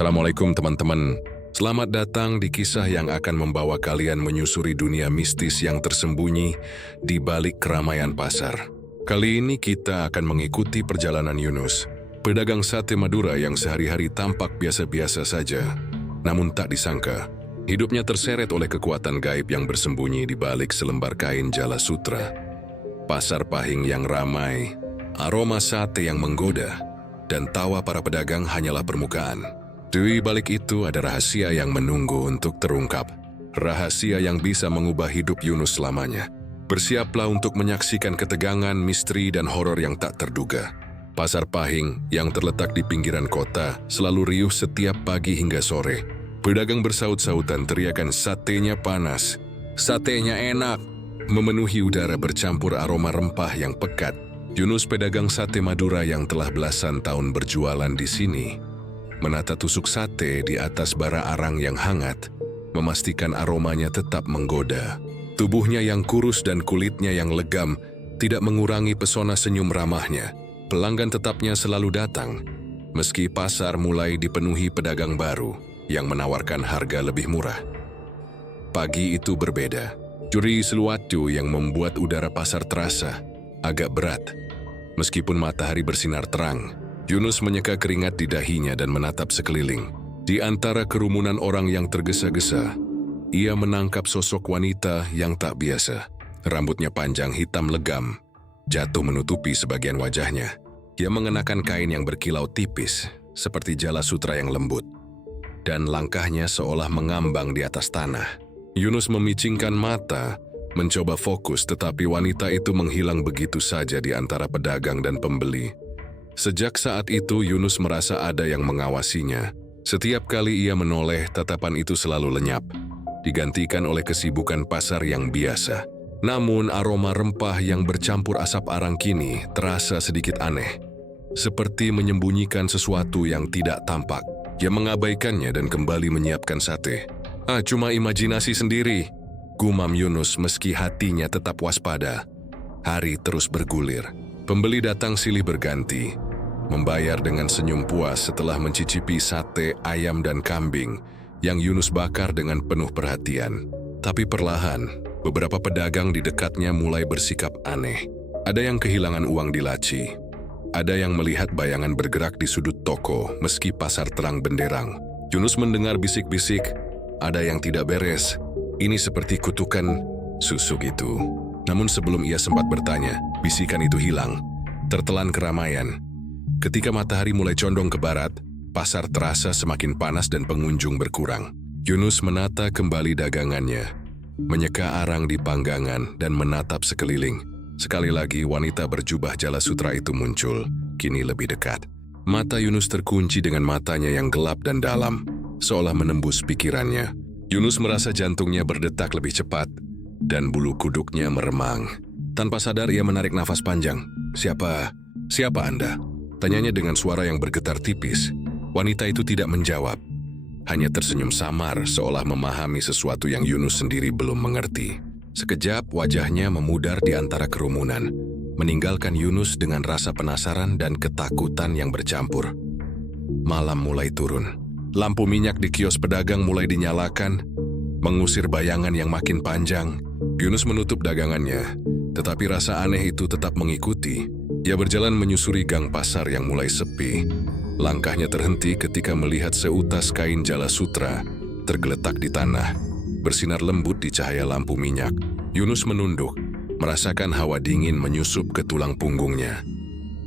Assalamualaikum teman-teman. Selamat datang di kisah yang akan membawa kalian menyusuri dunia mistis yang tersembunyi di balik keramaian pasar. Kali ini kita akan mengikuti perjalanan Yunus, pedagang sate Madura yang sehari-hari tampak biasa-biasa saja. Namun tak disangka, hidupnya terseret oleh kekuatan gaib yang bersembunyi di balik selembar kain jala sutra. Pasar Pahing yang ramai, aroma sate yang menggoda, dan tawa para pedagang hanyalah permukaan. Di balik itu ada rahasia yang menunggu untuk terungkap. Rahasia yang bisa mengubah hidup Yunus selamanya. Bersiaplah untuk menyaksikan ketegangan, misteri, dan horor yang tak terduga. Pasar Pahing yang terletak di pinggiran kota selalu riuh setiap pagi hingga sore. Pedagang bersaut-sautan teriakan satenya panas, satenya enak, memenuhi udara bercampur aroma rempah yang pekat. Yunus, pedagang sate Madura yang telah belasan tahun berjualan di sini, menata tusuk sate di atas bara arang yang hangat, memastikan aromanya tetap menggoda. Tubuhnya yang kurus dan kulitnya yang legam tidak mengurangi pesona senyum ramahnya. Pelanggan tetapnya selalu datang, meski pasar mulai dipenuhi pedagang baru yang menawarkan harga lebih murah. Pagi itu berbeda. Curi sesuatu yang membuat udara pasar terasa agak berat. Meskipun matahari bersinar terang, Yunus menyeka keringat di dahinya dan menatap sekeliling. Di antara kerumunan orang yang tergesa-gesa, ia menangkap sosok wanita yang tak biasa. Rambutnya panjang hitam legam, jatuh menutupi sebagian wajahnya. Ia mengenakan kain yang berkilau tipis, seperti jala sutra yang lembut. Dan langkahnya seolah mengambang di atas tanah. Yunus memicingkan mata, mencoba fokus, tetapi wanita itu menghilang begitu saja di antara pedagang dan pembeli. Sejak saat itu Yunus merasa ada yang mengawasinya. Setiap kali ia menoleh, tatapan itu selalu lenyap, digantikan oleh kesibukan pasar yang biasa. Namun aroma rempah yang bercampur asap arang kini terasa sedikit aneh, seperti menyembunyikan sesuatu yang tidak tampak. Ia mengabaikannya dan kembali menyiapkan sate. Cuma imajinasi sendiri, gumam Yunus meski hatinya tetap waspada. Hari terus bergulir. Pembeli datang silih berganti, membayar dengan senyum puas setelah mencicipi sate ayam dan kambing yang Yunus bakar dengan penuh perhatian. Tapi perlahan, beberapa pedagang di dekatnya mulai bersikap aneh. Ada yang kehilangan uang di laci. Ada yang melihat bayangan bergerak di sudut toko meski pasar terang benderang. Yunus mendengar bisik-bisik, ada yang tidak beres. Ini seperti kutukan susuk itu. Namun sebelum ia sempat bertanya, bisikan itu hilang, tertelan keramaian. Ketika matahari mulai condong ke barat, pasar terasa semakin panas dan pengunjung berkurang. Yunus menata kembali dagangannya, menyeka arang di panggangan dan menatap sekeliling. Sekali lagi wanita berjubah jala sutra itu muncul, kini lebih dekat. Mata Yunus terkunci dengan matanya yang gelap dan dalam, seolah menembus pikirannya. Yunus merasa jantungnya berdetak lebih cepat, dan bulu kuduknya meremang. Tanpa sadar ia menarik nafas panjang. Siapa Anda? Tanyanya dengan suara yang bergetar tipis. Wanita itu tidak menjawab, hanya tersenyum samar seolah memahami sesuatu yang Yunus sendiri belum mengerti. Sekejap wajahnya memudar di antara kerumunan, meninggalkan Yunus dengan rasa penasaran dan ketakutan yang bercampur. Malam mulai turun. Lampu minyak di kios pedagang mulai dinyalakan, mengusir bayangan yang makin panjang. Yunus menutup dagangannya, tetapi rasa aneh itu tetap mengikuti. Ia berjalan menyusuri gang pasar yang mulai sepi. Langkahnya terhenti ketika melihat seutas kain jala sutra tergeletak di tanah, bersinar lembut di cahaya lampu minyak. Yunus menunduk, merasakan hawa dingin menyusup ke tulang punggungnya.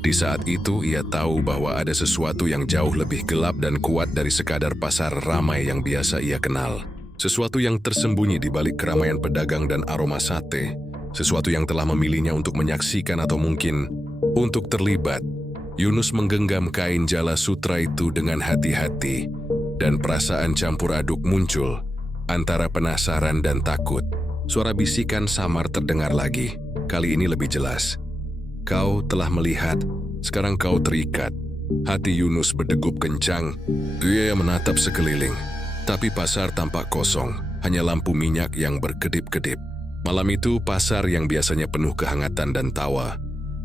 Di saat itu ia tahu bahwa ada sesuatu yang jauh lebih gelap dan kuat dari sekadar pasar ramai yang biasa ia kenal. Sesuatu yang tersembunyi di balik keramaian pedagang dan aroma sate. Sesuatu yang telah memilihnya untuk menyaksikan atau mungkin untuk terlibat. Yunus menggenggam kain jala sutra itu dengan hati-hati, dan perasaan campur aduk muncul antara penasaran dan takut. Suara bisikan samar terdengar lagi, kali ini lebih jelas. Kau telah melihat, sekarang kau terikat. Hati Yunus berdegup kencang. Ia menatap sekeliling, tapi pasar tampak kosong, hanya lampu minyak yang berkedip-kedip. Malam itu pasar yang biasanya penuh kehangatan dan tawa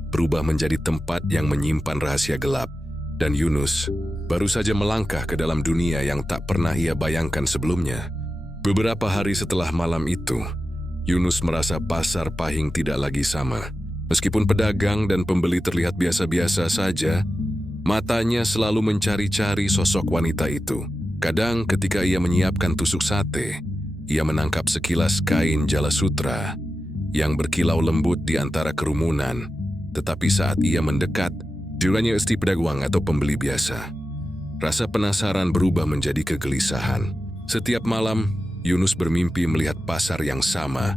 berubah menjadi tempat yang menyimpan rahasia gelap. Dan Yunus baru saja melangkah ke dalam dunia yang tak pernah ia bayangkan sebelumnya. Beberapa hari setelah malam itu, Yunus merasa pasar Pahing tidak lagi sama. Meskipun pedagang dan pembeli terlihat biasa-biasa saja, matanya selalu mencari-cari sosok wanita itu. Kadang ketika ia menyiapkan tusuk sate, ia menangkap sekilas kain jala sutra yang berkilau lembut di antara kerumunan. Tetapi saat ia mendekat, juranya isti pedagang atau pembeli biasa. Rasa penasaran berubah menjadi kegelisahan. Setiap malam, Yunus bermimpi melihat pasar yang sama,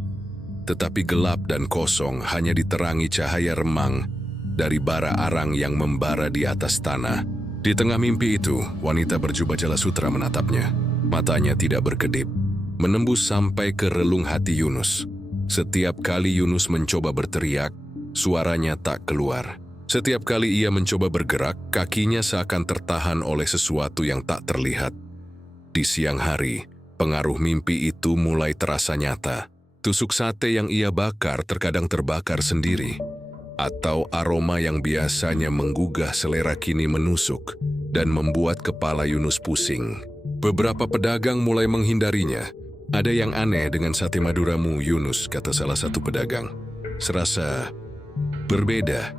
tetapi gelap dan kosong, hanya diterangi cahaya remang dari bara arang yang membara di atas tanah. Di tengah mimpi itu, wanita berjubah jala sutra menatapnya. Matanya tidak berkedip, menembus sampai ke relung hati Yunus. Setiap kali Yunus mencoba berteriak, suaranya tak keluar. Setiap kali ia mencoba bergerak, kakinya seakan tertahan oleh sesuatu yang tak terlihat. Di siang hari, pengaruh mimpi itu mulai terasa nyata. Tusuk sate yang ia bakar terkadang terbakar sendiri, atau aroma yang biasanya menggugah selera kini menusuk dan membuat kepala Yunus pusing. Beberapa pedagang mulai menghindarinya. Ada yang aneh dengan sate maduramu, Yunus, kata salah satu pedagang. Serasa berbeda.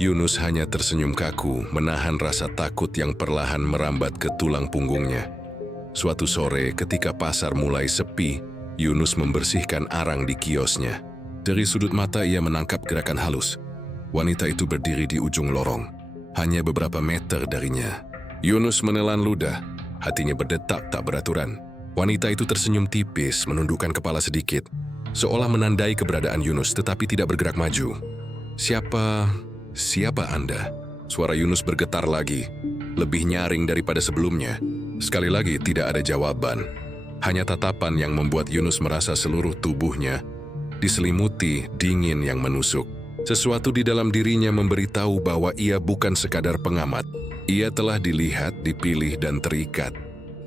Yunus hanya tersenyum kaku, menahan rasa takut yang perlahan merambat ke tulang punggungnya. Suatu sore ketika pasar mulai sepi, Yunus membersihkan arang di kiosnya. Dari sudut mata ia menangkap gerakan halus. Wanita itu berdiri di ujung lorong, hanya beberapa meter darinya. Yunus menelan ludah, hatinya berdetak tak beraturan. Wanita itu tersenyum tipis, menundukkan kepala sedikit, seolah menandai keberadaan Yunus, tetapi tidak bergerak maju. Siapa Anda? Suara Yunus bergetar lagi, lebih nyaring daripada sebelumnya. Sekali lagi tidak ada jawaban, hanya tatapan yang membuat Yunus merasa seluruh tubuhnya diselimuti dingin yang menusuk. Sesuatu di dalam dirinya memberitahu bahwa ia bukan sekadar pengamat. Ia telah dilihat, dipilih, dan terikat.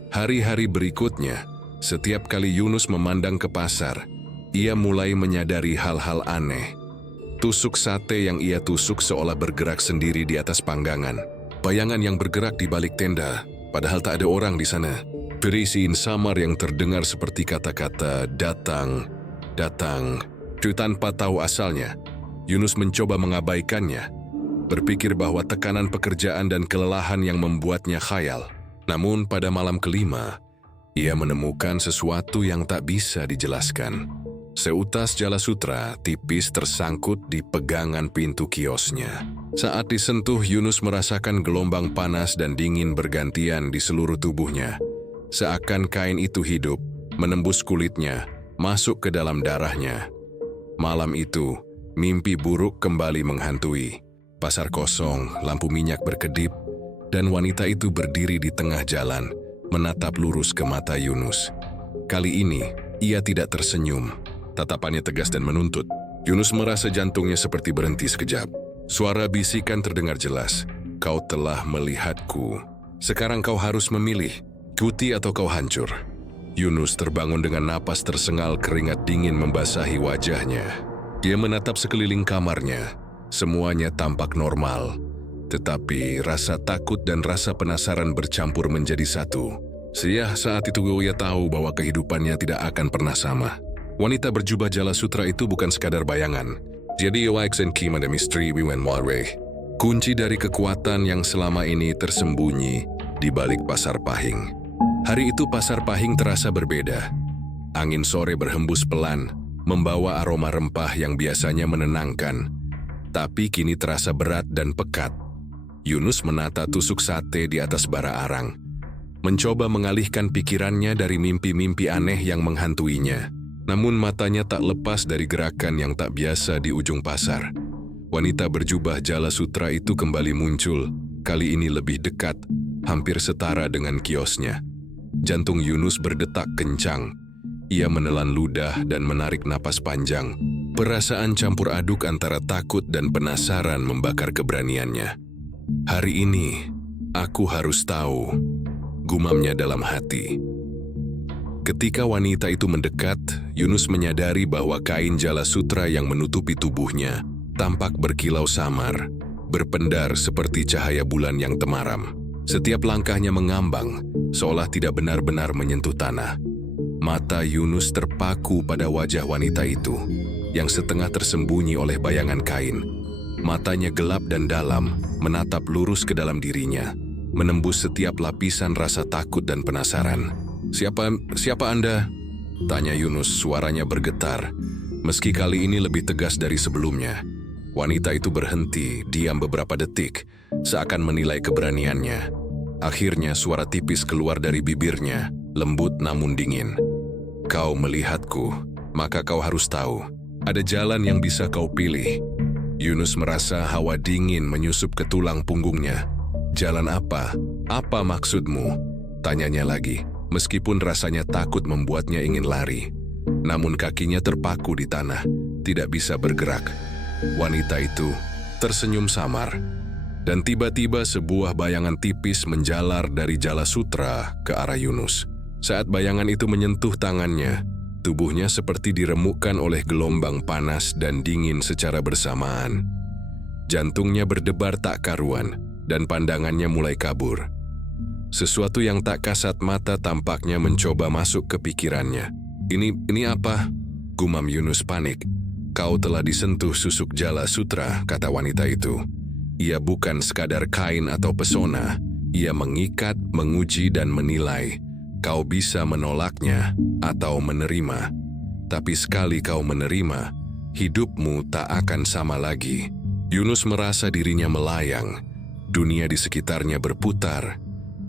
Hari-hari berikutnya, setiap kali Yunus memandang ke pasar, ia mulai menyadari hal-hal aneh. Tusuk sate yang ia tusuk seolah bergerak sendiri di atas panggangan. Bayangan yang bergerak di balik tenda, padahal tak ada orang di sana. Berisiin samar yang terdengar seperti kata-kata datang, tanpa tahu asalnya. Yunus mencoba mengabaikannya, berpikir bahwa tekanan pekerjaan dan kelelahan yang membuatnya khayal. Namun pada malam kelima, ia menemukan sesuatu yang tak bisa dijelaskan. Seutas jala sutra tipis tersangkut di pegangan pintu kiosnya. Saat disentuh, Yunus merasakan gelombang panas dan dingin bergantian di seluruh tubuhnya. Seakan kain itu hidup, menembus kulitnya, masuk ke dalam darahnya. Malam itu, mimpi buruk kembali menghantui. Pasar kosong, lampu minyak berkedip, dan wanita itu berdiri di tengah jalan, menatap lurus ke mata Yunus. Kali ini, ia tidak tersenyum. Tatapannya tegas dan menuntut. Yunus merasa jantungnya seperti berhenti sekejap. Suara bisikan terdengar jelas. Kau telah melihatku. Sekarang kau harus memilih, ikuti atau kau hancur. Yunus terbangun dengan napas tersengal, keringat dingin membasahi wajahnya. Dia menatap sekeliling kamarnya. Semuanya tampak normal. Tetapi rasa takut dan rasa penasaran bercampur menjadi satu. Saat itu ia tahu bahwa kehidupannya tidak akan pernah sama. Wanita berjubah jala sutra itu bukan sekadar bayangan. Jadi and key the mystery we went way. Kunci dari kekuatan yang selama ini tersembunyi di balik pasar Pahing. Hari itu pasar Pahing terasa berbeda. Angin sore berhembus pelan, membawa aroma rempah yang biasanya menenangkan, tapi kini terasa berat dan pekat. Yunus menata tusuk sate di atas bara arang, mencoba mengalihkan pikirannya dari mimpi-mimpi aneh yang menghantuinya. Namun matanya tak lepas dari gerakan yang tak biasa di ujung pasar. Wanita berjubah jala sutra itu kembali muncul, kali ini lebih dekat, hampir setara dengan kiosnya. Jantung Yunus berdetak kencang. Ia menelan ludah dan menarik napas panjang. Perasaan campur aduk antara takut dan penasaran membakar keberaniannya. Hari ini, aku harus tahu, gumamnya dalam hati. Ketika wanita itu mendekat, Yunus menyadari bahwa kain jala sutra yang menutupi tubuhnya tampak berkilau samar, berpendar seperti cahaya bulan yang temaram. Setiap langkahnya mengambang, seolah tidak benar-benar menyentuh tanah. Mata Yunus terpaku pada wajah wanita itu, yang setengah tersembunyi oleh bayangan kain. Matanya gelap dan dalam, menatap lurus ke dalam dirinya, menembus setiap lapisan rasa takut dan penasaran. Siapa Anda?" tanya Yunus, suaranya bergetar, meski kali ini lebih tegas dari sebelumnya. Wanita itu berhenti, diam beberapa detik, seakan menilai keberaniannya. Akhirnya suara tipis keluar dari bibirnya, lembut namun dingin. "Kau melihatku, maka kau harus tahu, ada jalan yang bisa kau pilih." Yunus merasa hawa dingin menyusup ke tulang punggungnya. "Jalan apa? Apa maksudmu?" tanyanya lagi, meskipun rasanya takut membuatnya ingin lari. Namun kakinya terpaku di tanah, tidak bisa bergerak. Wanita itu tersenyum samar, dan tiba-tiba sebuah bayangan tipis menjalar dari jala sutra ke arah Yunus. Saat bayangan itu menyentuh tangannya, tubuhnya seperti diremukkan oleh gelombang panas dan dingin secara bersamaan. Jantungnya berdebar tak karuan, dan pandangannya mulai kabur. Sesuatu yang tak kasat mata tampaknya mencoba masuk ke pikirannya. Ini apa?" gumam Yunus panik. "Kau telah disentuh susuk jala sutra," kata wanita itu. "Ia bukan sekadar kain atau pesona, ia mengikat, menguji dan menilai. Kau bisa menolaknya atau menerima. Tapi sekali kau menerima, hidupmu tak akan sama lagi." Yunus merasa dirinya melayang. Dunia di sekitarnya berputar.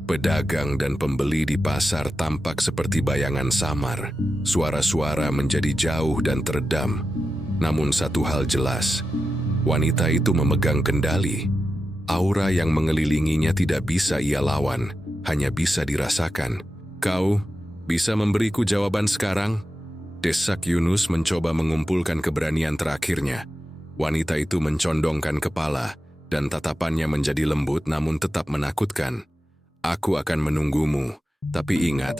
Pedagang dan pembeli di pasar tampak seperti bayangan samar. Suara-suara menjadi jauh dan teredam. Namun satu hal jelas, wanita itu memegang kendali. Aura yang mengelilinginya tidak bisa ia lawan, hanya bisa dirasakan. "Kau bisa memberiku jawaban sekarang?" desak Yunus mencoba mengumpulkan keberanian terakhirnya. Wanita itu mencondongkan kepala, dan tatapannya menjadi lembut namun tetap menakutkan. "Aku akan menunggumu, tapi ingat,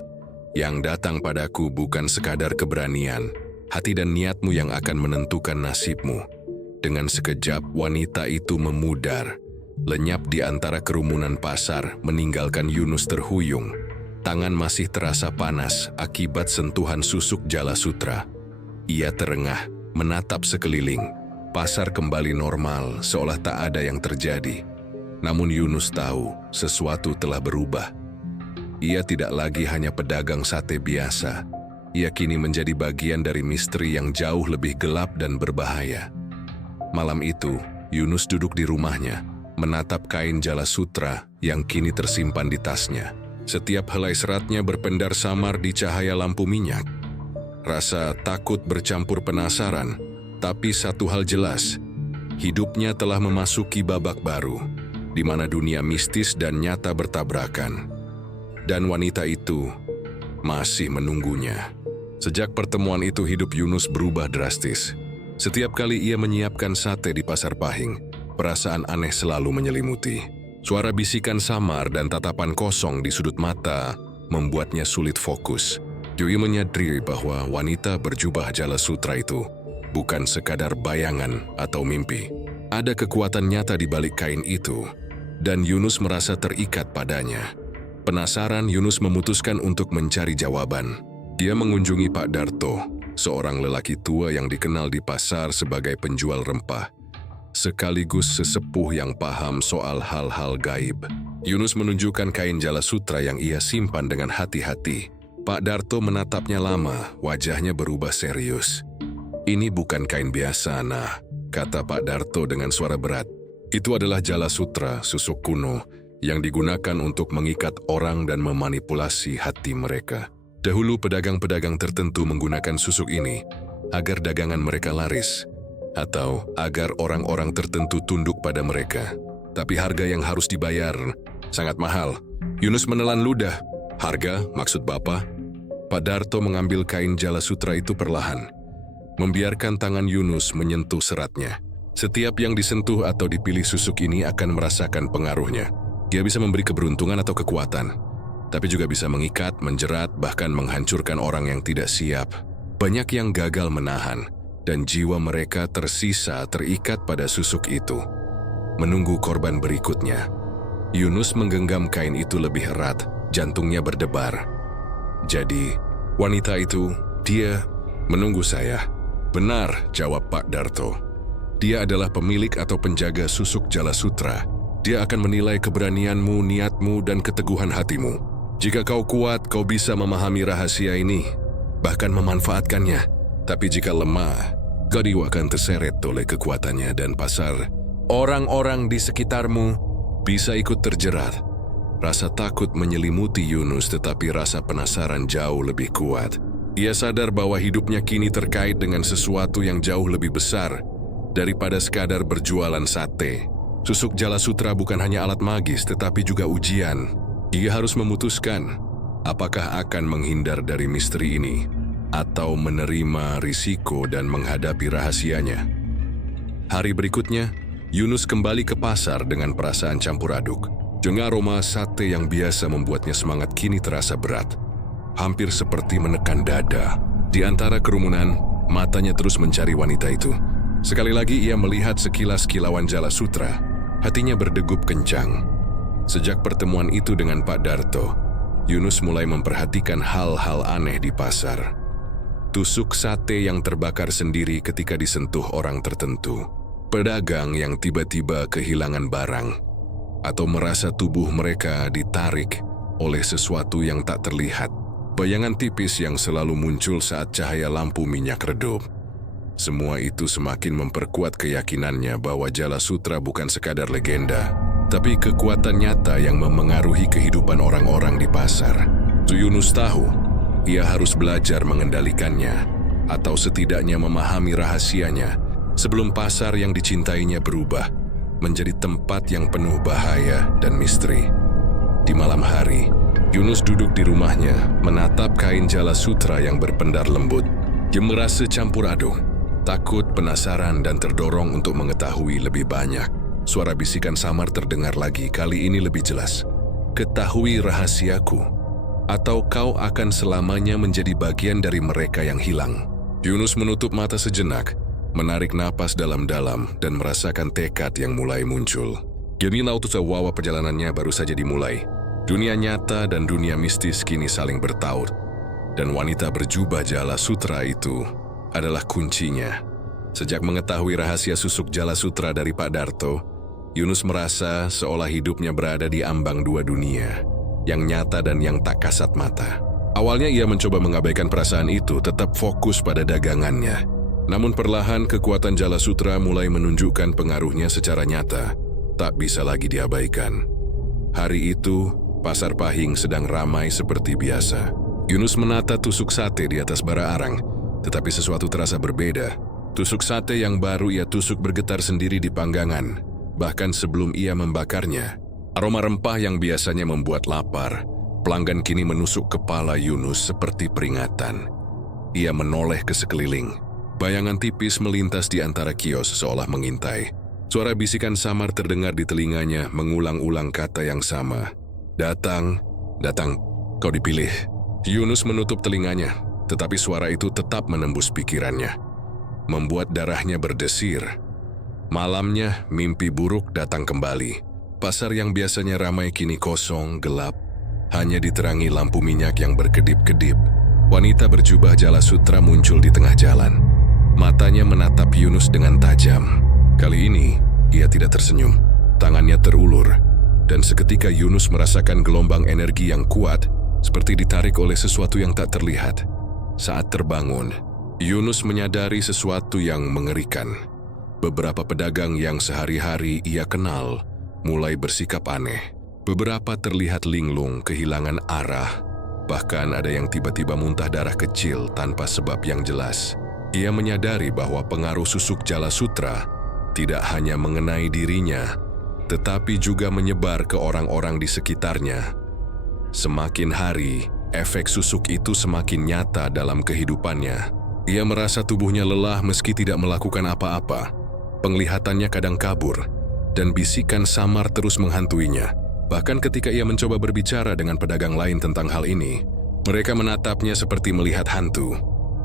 yang datang padaku bukan sekadar keberanian, hati dan niatmu yang akan menentukan nasibmu." Dengan sekejap, wanita itu memudar, lenyap di antara kerumunan pasar, meninggalkan Yunus terhuyung. Tangan masih terasa panas akibat sentuhan susuk jala sutra. Ia terengah, menatap sekeliling. Pasar kembali normal, seolah tak ada yang terjadi. Namun Yunus tahu, sesuatu telah berubah. Ia tidak lagi hanya pedagang sate biasa. Ia kini menjadi bagian dari misteri yang jauh lebih gelap dan berbahaya. Malam itu, Yunus duduk di rumahnya, menatap kain jala sutra yang kini tersimpan di tasnya. Setiap helai seratnya berpendar samar di cahaya lampu minyak. Rasa takut bercampur penasaran, tapi satu hal jelas, hidupnya telah memasuki babak baru, di mana dunia mistis dan nyata bertabrakan. Dan wanita itu masih menunggunya. Sejak pertemuan itu hidup Yunus berubah drastis. Setiap kali ia menyiapkan sate di Pasar Pahing, perasaan aneh selalu menyelimuti. Suara bisikan samar dan tatapan kosong di sudut mata membuatnya sulit fokus. Yui menyadari bahwa wanita berjubah jala sutra itu bukan sekadar bayangan atau mimpi. Ada kekuatan nyata di balik kain itu, dan Yunus merasa terikat padanya. Penasaran, Yunus memutuskan untuk mencari jawaban. Dia mengunjungi Pak Darto, seorang lelaki tua yang dikenal di pasar sebagai penjual rempah, sekaligus sesepuh yang paham soal hal-hal gaib. Yunus menunjukkan kain jala sutra yang ia simpan dengan hati-hati. Pak Darto menatapnya lama, wajahnya berubah serius. "Ini bukan kain biasa, nah," kata Pak Darto dengan suara berat. "Itu adalah jala sutra, susuk kuno, yang digunakan untuk mengikat orang dan memanipulasi hati mereka. Dahulu pedagang-pedagang tertentu menggunakan susuk ini agar dagangan mereka laris, atau agar orang-orang tertentu tunduk pada mereka. Tapi harga yang harus dibayar sangat mahal." Yunus menelan ludah. "Harga, maksud Bapak?" Pak Darto mengambil kain jala sutra itu perlahan, membiarkan tangan Yunus menyentuh seratnya. Setiap yang disentuh atau dipilih susuk ini akan merasakan pengaruhnya. Dia bisa memberi keberuntungan atau kekuatan, tapi juga bisa mengikat, menjerat, bahkan menghancurkan orang yang tidak siap. Banyak yang gagal menahan, dan jiwa mereka tersisa terikat pada susuk itu. menunggu korban berikutnya. Yunus menggenggam kain itu lebih erat, jantungnya berdebar. Jadi, wanita itu, dia menunggu saya. Benar, jawab Pak Darto. Dia adalah pemilik atau penjaga susuk Jala Sutra. Dia akan menilai keberanianmu, niatmu, dan keteguhan hatimu. Jika kau kuat, kau bisa memahami rahasia ini, bahkan memanfaatkannya. Tapi jika lemah, kau akan terseret oleh kekuatannya dan pasar. Orang-orang di sekitarmu bisa ikut terjerat. Rasa takut menyelimuti Yunus, tetapi rasa penasaran jauh lebih kuat. Ia sadar bahwa hidupnya kini terkait dengan sesuatu yang jauh lebih besar daripada sekadar berjualan sate. Susuk Jala Sutra bukan hanya alat magis, tetapi juga ujian. Ia harus memutuskan apakah akan menghindar dari misteri ini atau menerima risiko dan menghadapi rahasianya. Hari berikutnya, Yunus kembali ke pasar dengan perasaan campur aduk. Dengan aroma sate yang biasa membuatnya semangat kini terasa berat. Hampir seperti menekan dada. Di antara kerumunan, matanya terus mencari wanita itu. Sekali lagi ia melihat sekilas kilauan Jala Sutra. Hatinya berdegup kencang. Sejak pertemuan itu dengan Pak Darto, Yunus mulai memperhatikan hal-hal aneh di pasar. Tusuk sate yang terbakar sendiri ketika disentuh orang tertentu. Pedagang yang tiba-tiba kehilangan barang, atau merasa tubuh mereka ditarik oleh sesuatu yang tak terlihat. Bayangan tipis yang selalu muncul saat cahaya lampu minyak redup. Semua itu semakin memperkuat keyakinannya bahwa Jala Sutra bukan sekadar legenda, tapi kekuatan nyata yang memengaruhi kehidupan orang-orang di pasar. Yunus tahu, ia harus belajar mengendalikannya, atau setidaknya memahami rahasianya, sebelum pasar yang dicintainya berubah menjadi tempat yang penuh bahaya dan misteri. Di malam hari, Yunus duduk di rumahnya, menatap kain Jala Sutra yang berpendar lembut. Dia merasa campur aduk, takut, penasaran, dan terdorong untuk mengetahui lebih banyak. Suara bisikan samar terdengar lagi, kali ini lebih jelas. Ketahui rahasiaku, atau kau akan selamanya menjadi bagian dari mereka yang hilang. Yunus menutup mata sejenak, menarik napas dalam-dalam, dan merasakan tekad yang mulai muncul. Gini wawa perjalanannya baru saja dimulai. Dunia nyata dan dunia mistis kini saling bertaut, dan wanita berjubah Jala Sutra itu adalah kuncinya. Sejak mengetahui rahasia susuk Jala Sutra dari Pak Darto, Yunus merasa seolah hidupnya berada di ambang dua dunia, yang nyata dan yang tak kasat mata. Awalnya ia mencoba mengabaikan perasaan itu, tetap fokus pada dagangannya. Namun perlahan kekuatan Jala Sutra mulai menunjukkan pengaruhnya secara nyata, tak bisa lagi diabaikan. Hari itu, Pasar Pahing sedang ramai seperti biasa. Yunus menata tusuk sate di atas bara arang, tetapi sesuatu terasa berbeda. Tusuk sate yang baru ia tusuk bergetar sendiri di panggangan, bahkan sebelum ia membakarnya. Aroma rempah yang biasanya membuat lapar, pelanggan kini menusuk kepala Yunus seperti peringatan. Ia menoleh ke sekeliling. Bayangan tipis melintas di antara kios seolah mengintai. Suara bisikan samar terdengar di telinganya, mengulang-ulang kata yang sama. Datang, datang, kau dipilih. Yunus menutup telinganya, tetapi suara itu tetap menembus pikirannya, membuat darahnya berdesir. Malamnya, mimpi buruk datang kembali. Pasar yang biasanya ramai kini kosong, gelap, hanya diterangi lampu minyak yang berkedip-kedip. Wanita berjubah Jala Sutra muncul di tengah jalan. Matanya menatap Yunus dengan tajam. Kali ini, ia tidak tersenyum. Tangannya terulur. Dan seketika Yunus merasakan gelombang energi yang kuat, seperti ditarik oleh sesuatu yang tak terlihat. Saat terbangun, Yunus menyadari sesuatu yang mengerikan. Beberapa pedagang yang sehari-hari ia kenal mulai bersikap aneh. Beberapa terlihat linglung, kehilangan arah. Bahkan ada yang tiba-tiba muntah darah kecil tanpa sebab yang jelas. Ia menyadari bahwa pengaruh susuk Jala Sutra tidak hanya mengenai dirinya, tetapi juga menyebar ke orang-orang di sekitarnya. Semakin hari, efek susuk itu semakin nyata dalam kehidupannya. Ia merasa tubuhnya lelah meski tidak melakukan apa-apa. Penglihatannya kadang kabur, dan bisikan samar terus menghantuinya. Bahkan ketika ia mencoba berbicara dengan pedagang lain tentang hal ini, mereka menatapnya seperti melihat hantu.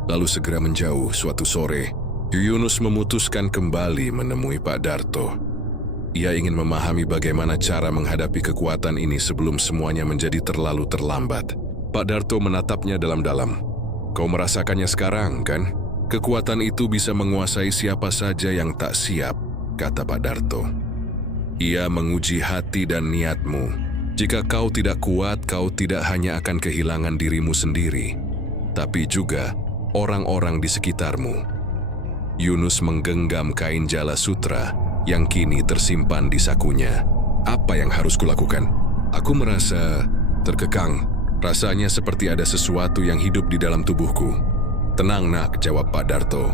Lalu segera menjauh. Suatu sore, Yunus memutuskan kembali menemui Pak Darto. Ia ingin memahami bagaimana cara menghadapi kekuatan ini sebelum semuanya menjadi terlalu terlambat. Pak Darto menatapnya dalam-dalam. Kau merasakannya sekarang, kan? Kekuatan itu bisa menguasai siapa saja yang tak siap, kata Pak Darto. Ia menguji hati dan niatmu. Jika kau tidak kuat, kau tidak hanya akan kehilangan dirimu sendiri, tapi juga orang-orang di sekitarmu. Yunus menggenggam kain Jala Sutra yang kini tersimpan di sakunya. Apa yang harus kulakukan? Aku merasa terkekang. Rasanya seperti ada sesuatu yang hidup di dalam tubuhku. Tenang nak, jawab Pak Darto.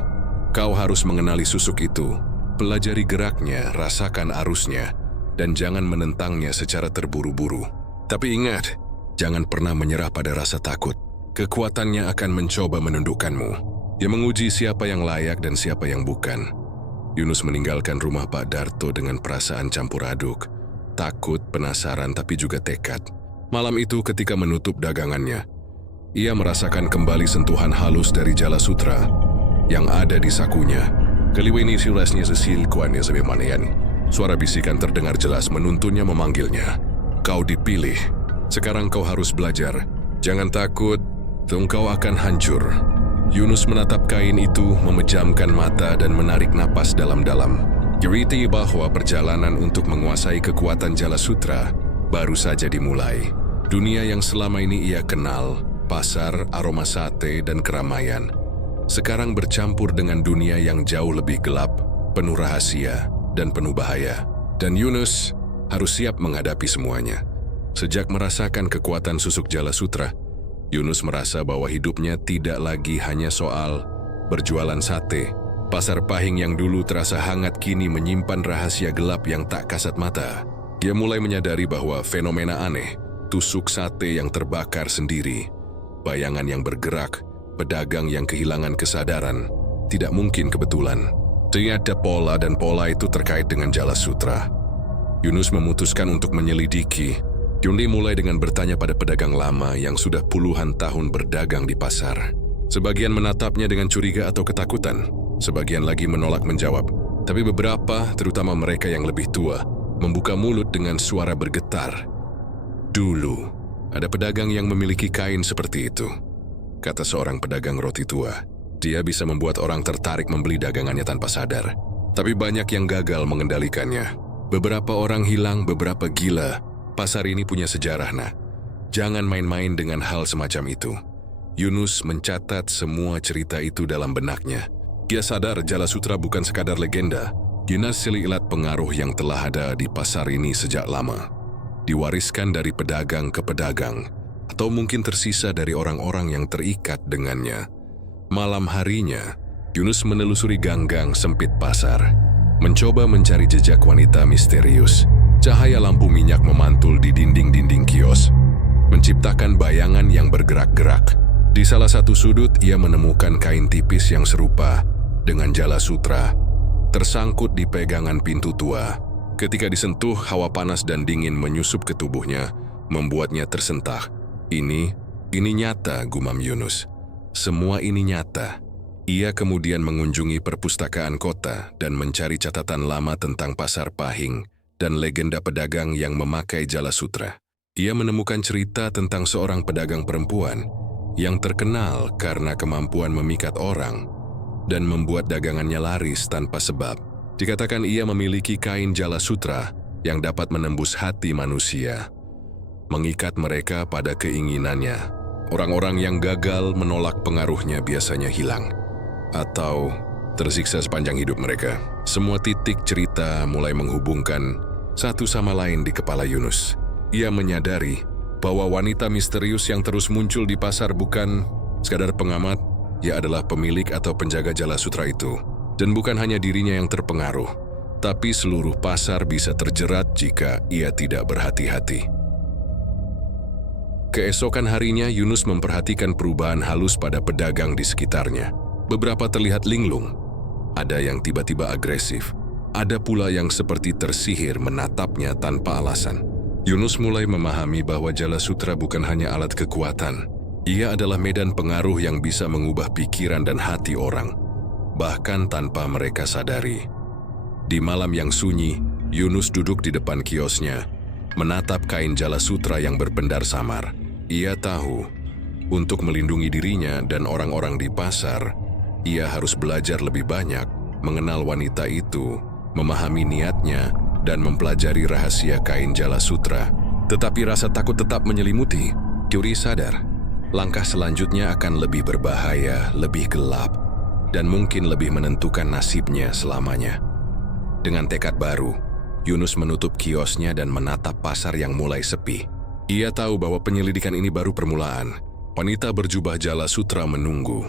Kau harus mengenali susuk itu. Pelajari geraknya, rasakan arusnya, dan jangan menentangnya secara terburu-buru. Tapi ingat, jangan pernah menyerah pada rasa takut. Kekuatannya akan mencoba menundukkanmu. Dia menguji siapa yang layak dan siapa yang bukan. Yunus meninggalkan rumah Pak Darto dengan perasaan campur aduk. Takut, penasaran, tapi juga tekad. Malam itu ketika menutup dagangannya, ia merasakan kembali sentuhan halus dari Jala Sutra yang ada di sakunya. Keliweni silasnya sesilkuannya sebemanayan. Suara bisikan terdengar jelas menuntunnya memanggilnya. Kau dipilih. Sekarang kau harus belajar. Jangan takut, engkau akan hancur. Yunus menatap kain itu, memejamkan mata dan menarik napas dalam-dalam. Geriti bahwa perjalanan untuk menguasai kekuatan Jala Sutra baru saja dimulai. Dunia yang selama ini ia kenal, pasar, aroma sate, dan keramaian, sekarang bercampur dengan dunia yang jauh lebih gelap, penuh rahasia, dan penuh bahaya. Dan Yunus harus siap menghadapi semuanya. Sejak merasakan kekuatan susuk Jala Sutra, Yunus merasa bahwa hidupnya tidak lagi hanya soal berjualan sate. Pasar Pahing yang dulu terasa hangat kini menyimpan rahasia gelap yang tak kasat mata. Dia mulai menyadari bahwa fenomena aneh, tusuk sate yang terbakar sendiri, bayangan yang bergerak, pedagang yang kehilangan kesadaran, tidak mungkin kebetulan. Ternyata pola dan pola itu terkait dengan Jala Sutra. Yunus memutuskan untuk menyelidiki. Yundi mulai dengan bertanya pada pedagang lama yang sudah puluhan tahun berdagang di pasar. Sebagian menatapnya dengan curiga atau ketakutan, sebagian lagi menolak menjawab. Tapi beberapa, terutama mereka yang lebih tua, membuka mulut dengan suara bergetar. Dulu, ada pedagang yang memiliki kain seperti itu, kata seorang pedagang roti tua. Dia bisa membuat orang tertarik membeli dagangannya tanpa sadar. Tapi banyak yang gagal mengendalikannya. Beberapa orang hilang, beberapa gila. Pasar ini punya sejarah, nak. Jangan main-main dengan hal semacam itu. Yunus mencatat semua cerita itu dalam benaknya. Dia sadar Jala Sutra bukan sekadar legenda. Dia selilat pengaruh yang telah ada di pasar ini sejak lama. Diwariskan dari pedagang ke pedagang, atau mungkin tersisa dari orang-orang yang terikat dengannya. Malam harinya, Yunus menelusuri gang-gang sempit pasar, mencoba mencari jejak wanita misterius. Cahaya lampu minyak memantul di dinding-dinding kios, menciptakan bayangan yang bergerak-gerak. Di salah satu sudut, ia menemukan kain tipis yang serupa dengan Jala Sutra, tersangkut di pegangan pintu tua. Ketika disentuh, hawa panas dan dingin menyusup ke tubuhnya, membuatnya tersentak. Ini nyata, gumam Yunus. Semua ini nyata. Ia kemudian mengunjungi perpustakaan kota dan mencari catatan lama tentang Pasar Pahing dan legenda pedagang yang memakai Jala Sutra. Ia menemukan cerita tentang seorang pedagang perempuan yang terkenal karena kemampuan memikat orang dan membuat dagangannya laris tanpa sebab. Dikatakan ia memiliki kain Jala Sutra yang dapat menembus hati manusia, mengikat mereka pada keinginannya. Orang-orang yang gagal menolak pengaruhnya biasanya hilang atau tersiksa sepanjang hidup mereka. Semua titik cerita mulai menghubungkan satu sama lain di kepala Yunus. Ia menyadari bahwa wanita misterius yang terus muncul di pasar bukan sekadar pengamat, ia adalah pemilik atau penjaga Jala Sutra itu. Dan bukan hanya dirinya yang terpengaruh, tapi seluruh pasar bisa terjerat jika ia tidak berhati-hati. Keesokan harinya, Yunus memperhatikan perubahan halus pada pedagang di sekitarnya. Beberapa terlihat linglung, ada yang tiba-tiba agresif, ada pula yang seperti tersihir menatapnya tanpa alasan. Yunus mulai memahami bahwa Jala Sutra bukan hanya alat kekuatan. Ia adalah medan pengaruh yang bisa mengubah pikiran dan hati orang, bahkan tanpa mereka sadari. Di malam yang sunyi, Yunus duduk di depan kiosnya, menatap kain jala sutra yang berpendar samar. Ia tahu, untuk melindungi dirinya dan orang-orang di pasar, ia harus belajar lebih banyak, mengenal wanita itu, memahami niatnya, dan mempelajari rahasia kain jala sutra. Tetapi rasa takut tetap menyelimuti. Kyuri sadar, langkah selanjutnya akan lebih berbahaya, lebih gelap, dan mungkin lebih menentukan nasibnya selamanya. Dengan tekad baru, Yunus menutup kiosnya dan menatap pasar yang mulai sepi. Ia tahu bahwa penyelidikan ini baru permulaan. Wanita berjubah jala sutra menunggu,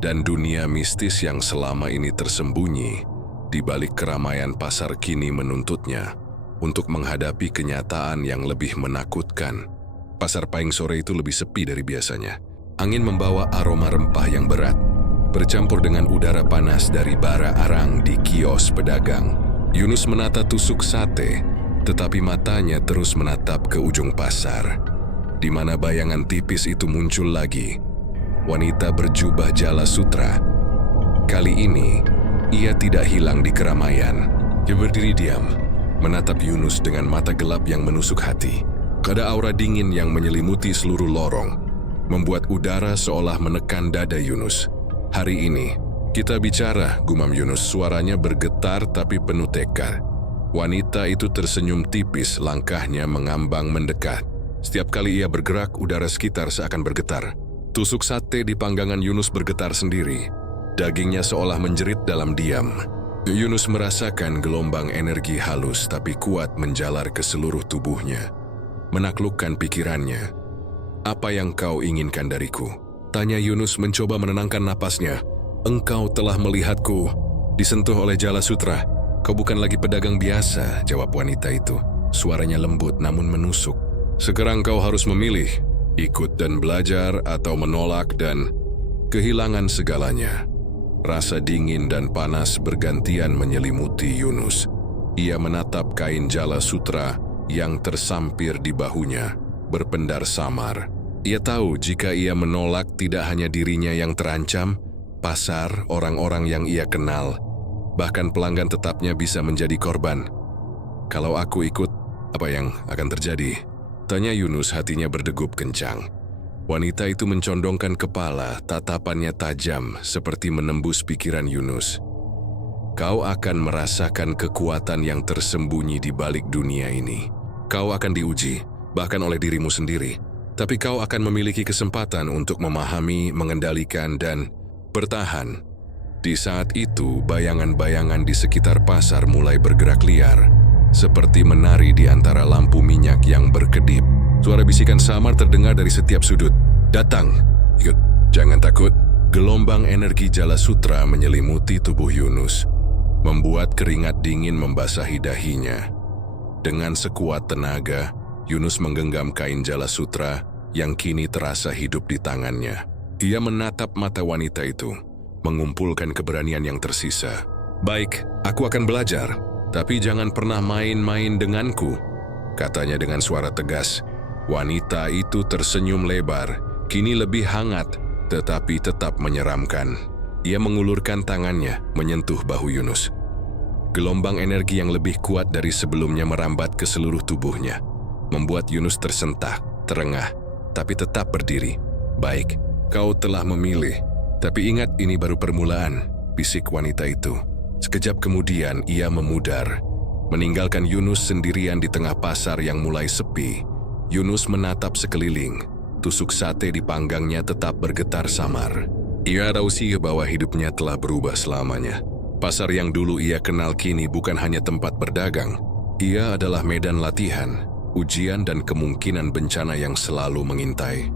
dan dunia mistis yang selama ini tersembunyi di balik keramaian pasar kini menuntutnya untuk menghadapi kenyataan yang lebih menakutkan. Pasar Pahing sore itu lebih sepi dari biasanya. Angin membawa aroma rempah yang berat, bercampur dengan udara panas dari bara arang di kios pedagang. Yunus menata tusuk sate, tetapi matanya terus menatap ke ujung pasar, di mana bayangan tipis itu muncul lagi. Wanita berjubah jala sutra. Kali ini, ia tidak hilang di keramaian. Dia berdiri diam, menatap Yunus dengan mata gelap yang menusuk hati. Ada aura dingin yang menyelimuti seluruh lorong, membuat udara seolah menekan dada Yunus. Hari ini, kita bicara, gumam Yunus, suaranya bergetar tapi penuh tekad. Wanita itu tersenyum tipis, langkahnya mengambang mendekat. Setiap kali ia bergerak, udara sekitar seakan bergetar. Tusuk sate di panggangan Yunus bergetar sendiri. Dagingnya seolah menjerit dalam diam. Yunus merasakan gelombang energi halus tapi kuat menjalar ke seluruh tubuhnya, menaklukkan pikirannya. "Apa yang kau inginkan dariku?" tanya Yunus mencoba menenangkan napasnya. "Engkau telah melihatku disentuh oleh jala sutra. Kau bukan lagi pedagang biasa," jawab wanita itu. Suaranya lembut namun menusuk. "Sekarang kau harus memilih, ikut dan belajar atau menolak dan kehilangan segalanya." Rasa dingin dan panas bergantian menyelimuti Yunus. Ia menatap kain jala sutra yang tersampir di bahunya, berpendar samar. Ia tahu jika ia menolak tidak hanya dirinya yang terancam, pasar, orang-orang yang ia kenal, bahkan pelanggan tetapnya bisa menjadi korban. "Kalau aku ikut, apa yang akan terjadi?" tanya Yunus, hatinya berdegup kencang. Wanita itu mencondongkan kepala, tatapannya tajam seperti menembus pikiran Yunus. "Kau akan merasakan kekuatan yang tersembunyi di balik dunia ini. Kau akan diuji, bahkan oleh dirimu sendiri. Tapi kau akan memiliki kesempatan untuk memahami, mengendalikan, dan bertahan." Di saat itu, bayangan-bayangan di sekitar pasar mulai bergerak liar, seperti menari di antara lampu minyak yang berkedip. Suara bisikan samar terdengar dari setiap sudut. "Datang, ikut, jangan takut." Gelombang energi jala sutra menyelimuti tubuh Yunus, membuat keringat dingin membasahi dahinya. Dengan sekuat tenaga, Yunus menggenggam kain jala sutra yang kini terasa hidup di tangannya. Ia menatap mata wanita itu, mengumpulkan keberanian yang tersisa. "Baik, aku akan belajar, tapi jangan pernah main-main denganku," katanya dengan suara tegas. Wanita itu tersenyum lebar, kini lebih hangat, tetapi tetap menyeramkan. Ia mengulurkan tangannya, menyentuh bahu Yunus. Gelombang energi yang lebih kuat dari sebelumnya merambat ke seluruh tubuhnya, membuat Yunus tersentak, terengah, tapi tetap berdiri. "Baik, kau telah memilih, tapi ingat ini baru permulaan," bisik wanita itu. Sekejap kemudian ia memudar, meninggalkan Yunus sendirian di tengah pasar yang mulai sepi. Yunus menatap sekeliling, tusuk sate di panggangnya tetap bergetar samar. Ia tahu sih bahwa hidupnya telah berubah selamanya. Pasar yang dulu ia kenal kini bukan hanya tempat berdagang. Ia adalah medan latihan, ujian dan kemungkinan bencana yang selalu mengintai.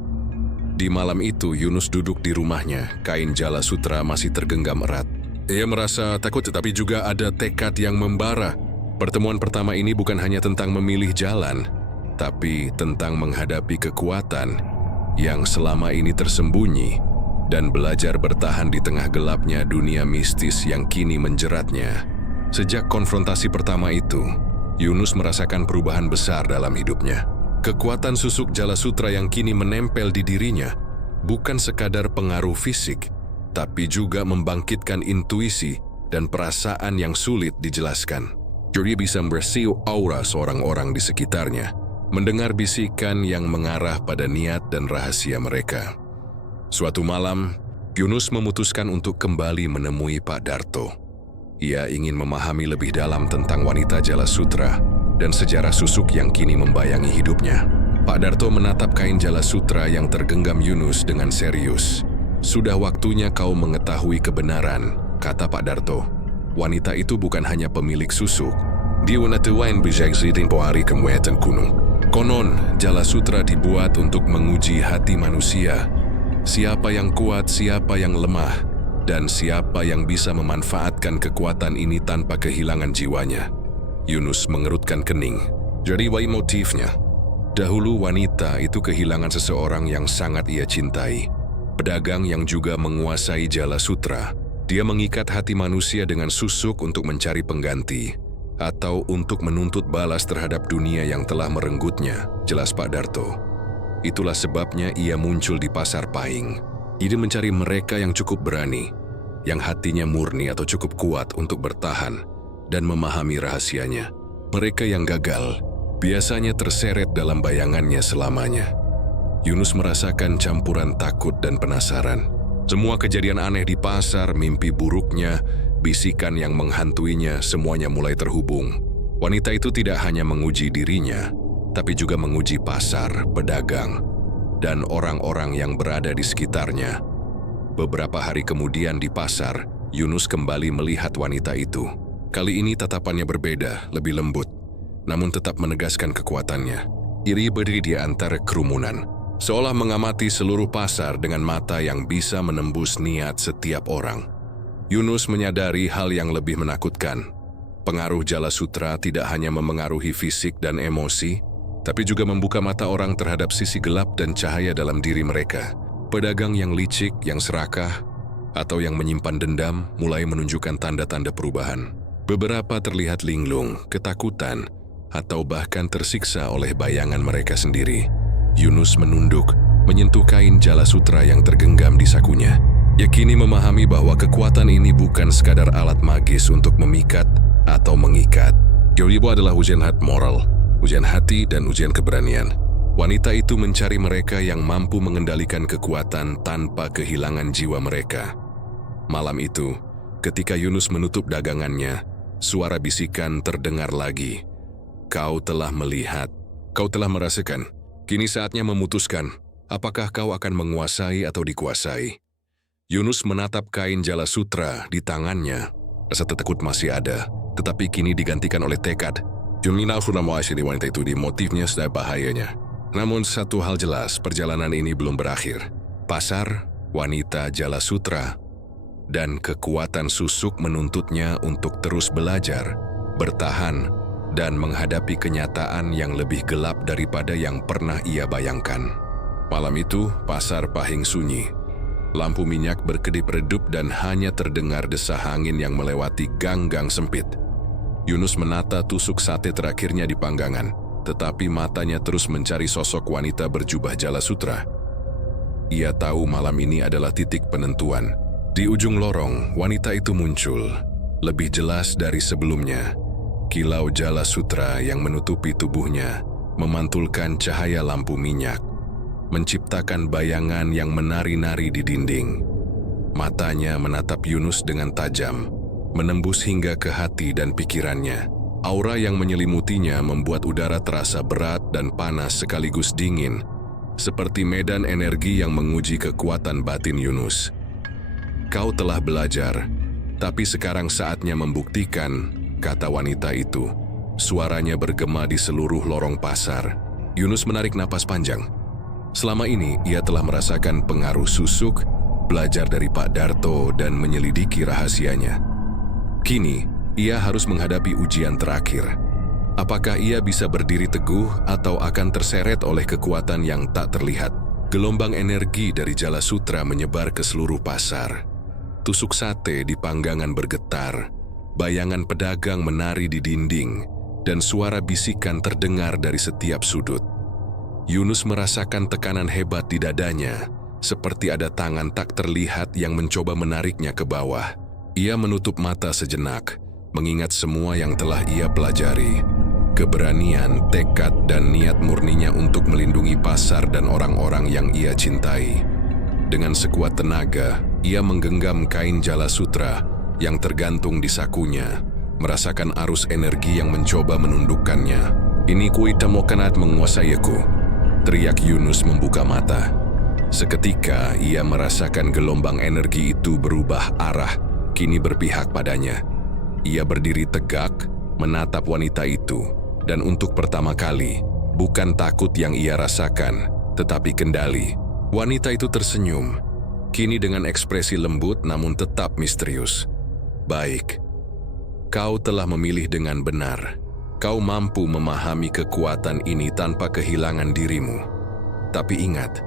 Di malam itu Yunus duduk di rumahnya, kain jala sutra masih tergenggam erat. Ia merasa takut tetapi juga ada tekad yang membara. Pertemuan pertama ini bukan hanya tentang memilih jalan, tapi tentang menghadapi kekuatan yang selama ini tersembunyi dan belajar bertahan di tengah gelapnya dunia mistis yang kini menjeratnya. Sejak konfrontasi pertama itu, Yunus merasakan perubahan besar dalam hidupnya. Kekuatan susuk jala sutra yang kini menempel di dirinya bukan sekadar pengaruh fisik, tapi juga membangkitkan intuisi dan perasaan yang sulit dijelaskan. Dia bisa meresiu aura seorang orang di sekitarnya, mendengar bisikan yang mengarah pada niat dan rahasia mereka. Suatu malam, Yunus memutuskan untuk kembali menemui Pak Darto. Ia ingin memahami lebih dalam tentang wanita Jala Sutra dan sejarah susuk yang kini membayangi hidupnya. Pak Darto menatap kain Jala Sutra yang tergenggam Yunus dengan serius. "Sudah waktunya kau mengetahui kebenaran," kata Pak Darto. "Wanita itu bukan hanya pemilik susuk. Dia wanita berjaya pohari kemuetan kuno. Konon, Jala Sutra dibuat untuk menguji hati manusia. Siapa yang kuat, siapa yang lemah, dan siapa yang bisa memanfaatkan kekuatan ini tanpa kehilangan jiwanya." Yunus mengerutkan kening. Jadi motifnya. Dahulu wanita itu kehilangan seseorang yang sangat ia cintai. Pedagang yang juga menguasai Jala Sutra. Dia mengikat hati manusia dengan susuk untuk mencari pengganti, atau untuk menuntut balas terhadap dunia yang telah merenggutnya, jelas Pak Darto. Itulah sebabnya ia muncul di Pasar Pahing. Ia mencari mereka yang cukup berani, yang hatinya murni atau cukup kuat untuk bertahan dan memahami rahasianya. Mereka yang gagal biasanya terseret dalam bayangannya selamanya. Yunus merasakan campuran takut dan penasaran. Semua kejadian aneh di pasar, mimpi buruknya, bisikan yang menghantuinya, semuanya mulai terhubung. Wanita itu tidak hanya menguji dirinya, tapi juga menguji pasar, pedagang, dan orang-orang yang berada di sekitarnya. Beberapa hari kemudian di pasar, Yunus kembali melihat wanita itu. Kali ini tatapannya berbeda, lebih lembut, namun tetap menegaskan kekuatannya. Ia berdiri di antara kerumunan, seolah mengamati seluruh pasar dengan mata yang bisa menembus niat setiap orang. Yunus menyadari hal yang lebih menakutkan. Pengaruh Jala Sutra tidak hanya memengaruhi fisik dan emosi, tapi juga membuka mata orang terhadap sisi gelap dan cahaya dalam diri mereka. Pedagang yang licik, yang serakah, atau yang menyimpan dendam mulai menunjukkan tanda-tanda perubahan. Beberapa terlihat linglung, ketakutan, atau bahkan tersiksa oleh bayangan mereka sendiri. Yunus menunduk, menyentuh kain Jala Sutra yang tergenggam di sakunya. Ia kini memahami bahwa kekuatan ini bukan sekadar alat magis untuk memikat atau mengikat. Itu adalah ujian hati moral, ujian hati dan ujian keberanian. Wanita itu mencari mereka yang mampu mengendalikan kekuatan tanpa kehilangan jiwa mereka. Malam itu, ketika Yunus menutup dagangannya, suara bisikan terdengar lagi. "Kau telah melihat, kau telah merasakan. Kini saatnya memutuskan, apakah kau akan menguasai atau dikuasai." Yunus menatap kain Jala Sutra di tangannya. Rasa takut masih ada, tetapi kini digantikan oleh tekad. Yunus sudah menguasai wanita itu di motifnya sudah bahayanya. Namun satu hal jelas, perjalanan ini belum berakhir. Pasar, wanita Jala Sutra, dan kekuatan susuk menuntutnya untuk terus belajar, bertahan, dan menghadapi kenyataan yang lebih gelap daripada yang pernah ia bayangkan. Malam itu, Pasar Pahing sunyi. Lampu minyak berkedip-redup dan hanya terdengar desah angin yang melewati gang-gang sempit. Yunus menata tusuk sate terakhirnya di panggangan, tetapi matanya terus mencari sosok wanita berjubah Jala Sutra. Ia tahu malam ini adalah titik penentuan. Di ujung lorong, wanita itu muncul, lebih jelas dari sebelumnya. Kilau Jala Sutra yang menutupi tubuhnya memantulkan cahaya lampu minyak, menciptakan bayangan yang menari-nari di dinding. Matanya menatap Yunus dengan tajam, menembus hingga ke hati dan pikirannya. Aura yang menyelimutinya membuat udara terasa berat dan panas sekaligus dingin, seperti medan energi yang menguji kekuatan batin Yunus. "Kau telah belajar, tapi sekarang saatnya membuktikan," kata wanita itu. Suaranya bergema di seluruh lorong pasar. Yunus menarik napas panjang. Selama ini ia telah merasakan pengaruh susuk, belajar dari Pak Darto dan menyelidiki rahasianya. Kini ia harus menghadapi ujian terakhir. Apakah ia bisa berdiri teguh atau akan terseret oleh kekuatan yang tak terlihat? Gelombang energi dari Jala Sutra menyebar ke seluruh pasar. Tusuk sate di panggangan bergetar. Bayangan pedagang menari di dinding, dan suara bisikan terdengar dari setiap sudut. Yunus merasakan tekanan hebat di dadanya, seperti ada tangan tak terlihat yang mencoba menariknya ke bawah. Ia menutup mata sejenak, mengingat semua yang telah ia pelajari. Keberanian, tekad, dan niat murninya untuk melindungi pasar dan orang-orang yang ia cintai. Dengan sekuat tenaga, ia menggenggam kain jala sutra yang tergantung di sakunya, merasakan arus energi yang mencoba menundukkannya. "Ini kuitamokanat menguasaiku," teriak Yunus membuka mata. Seketika ia merasakan gelombang energi itu berubah arah, kini berpihak padanya. Ia berdiri tegak, menatap wanita itu, dan untuk pertama kali, bukan takut yang ia rasakan, tetapi kendali. Wanita itu tersenyum, kini dengan ekspresi lembut namun tetap misterius. "Baik, kau telah memilih dengan benar. Kau mampu memahami kekuatan ini tanpa kehilangan dirimu. Tapi ingat,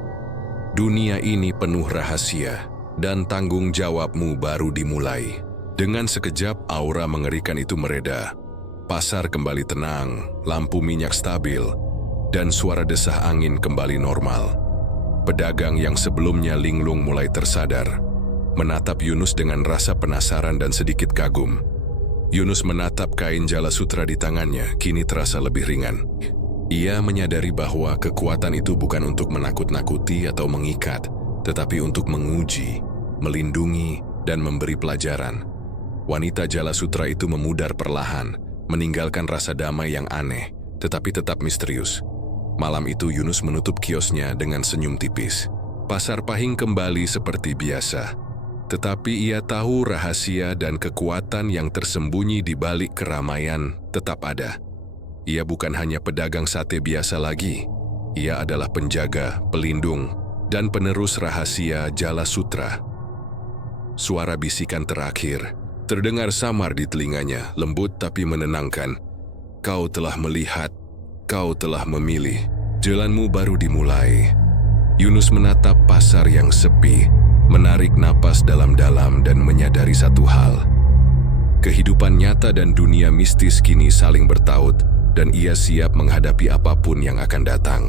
dunia ini penuh rahasia, dan tanggung jawabmu baru dimulai." Dengan sekejap aura mengerikan itu mereda. Pasar kembali tenang, lampu minyak stabil, dan suara desah angin kembali normal. Pedagang yang sebelumnya linglung mulai tersadar, menatap Yunus dengan rasa penasaran dan sedikit kagum. Yunus menatap kain jala sutra di tangannya, kini terasa lebih ringan. Ia menyadari bahwa kekuatan itu bukan untuk menakut-nakuti atau mengikat, tetapi untuk menguji, melindungi, dan memberi pelajaran. Wanita jala sutra itu memudar perlahan, meninggalkan rasa damai yang aneh, tetapi tetap misterius. Malam itu Yunus menutup kiosnya dengan senyum tipis. Pasar Pahing kembali seperti biasa. Tetapi ia tahu rahasia dan kekuatan yang tersembunyi di balik keramaian tetap ada. Ia bukan hanya pedagang sate biasa lagi. Ia adalah penjaga, pelindung, dan penerus rahasia jala sutra. Suara bisikan terakhir terdengar samar di telinganya, lembut tapi menenangkan. "Kau telah melihat, kau telah memilih. Jalanmu baru dimulai." Yunus menatap pasar yang sepi, menarik napas dalam-dalam dan menyadari satu hal. Kehidupan nyata dan dunia mistis kini saling bertaut, dan ia siap menghadapi apapun yang akan datang.